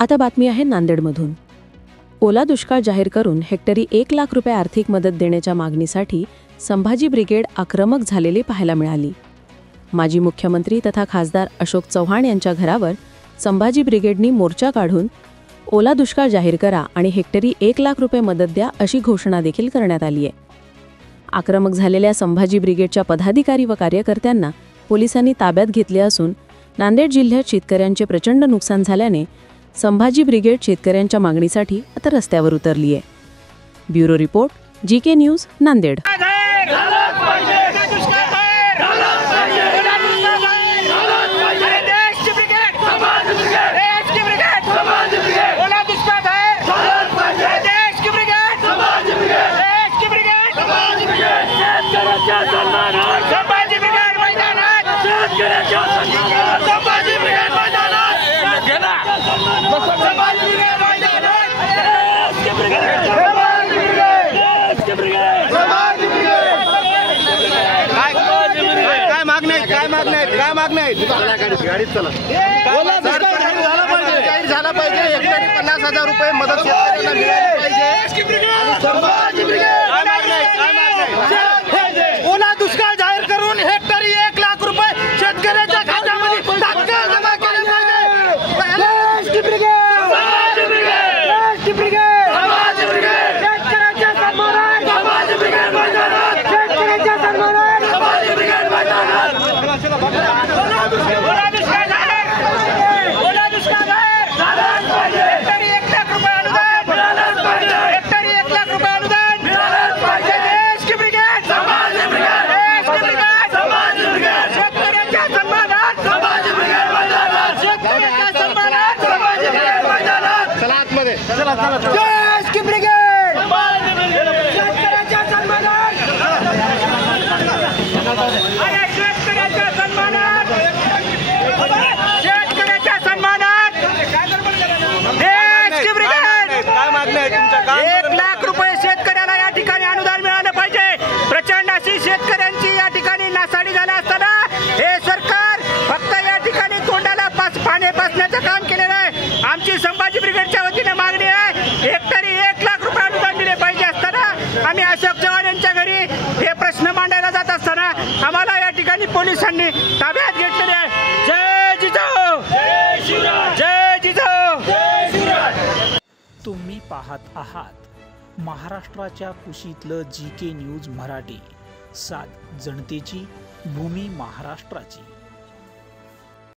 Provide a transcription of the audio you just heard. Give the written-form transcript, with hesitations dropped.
आता बातमी आहे नांदेडमधून। ओला दुष्काळ जाहीर करून हेक्टरी 1 लाख रुपये आर्थिक मदत देण्याच्या मागणीसाठी संभाजी ब्रिगेड आक्रमक झालेली पाहायला मिळाली। माजी मुख्यमंत्री तथा खासदार अशोक चव्हाण यांच्या घरावर संभाजी ब्रिगेडनी मोर्चा काढून ओला दुष्काळ जाहीर करा आणि हेक्टरी 1 लाख रुपये मदत द्या अशी घोषणा देखील करण्यात आली आहे। आक्रमक झालेल्या संभाजी ब्रिगेडच्या पदाधिकारी व कार्यकर्त्यांना पोलिसांनी ताब्यात घेतले असून नांदेड जिल्ह्यात शेतकऱ्यांचे प्रचंड नुकसान झाल्याने संभाजी ब्रिगेड शेतकऱ्यांच्या मागणीसाठी आता रस्त्यावर उतरली आहे। Bureau report, GK news, Nanded. काय मागणे गाडीत चला झाला पाहिजे। हेक्टरी 50,000 रुपये मदत शेतकऱ्यांना मिळाली पाहिजे। ओला दुष्काळ जाहीर करून हेक्टरी 1 लाख रुपये शेतकऱ्यांच्या खात्यामध्ये तात्काळ जमा केले शेतकऱ्यांची या ठिकाणी नासाडी झाला असताना हे सरकार फक्त या ठिकाणी तोंडाला पाणी पासण्याचं काम केलेलं आहे। आमची संभाजी ब्रिगेडच्या वतीने मागणी आहे, हेक्टरी 1 लाख रुपये अनुदान दिले पाहिजे असताना आम्ही अशोक चव्हाण यांच्या घरी हे प्रश्न मांडायला जात असताना आम्हाला या ठिकाणी पोलिसांनी ताब्यात घेतलेले आहे। जय जिजाऊ, जय जिजाऊ। तुम्ही पाहत आहात महाराष्ट्राच्या कुशीतलं जीके न्यूज मराठी, सात जनतेची, भूमी महाराष्ट्राची।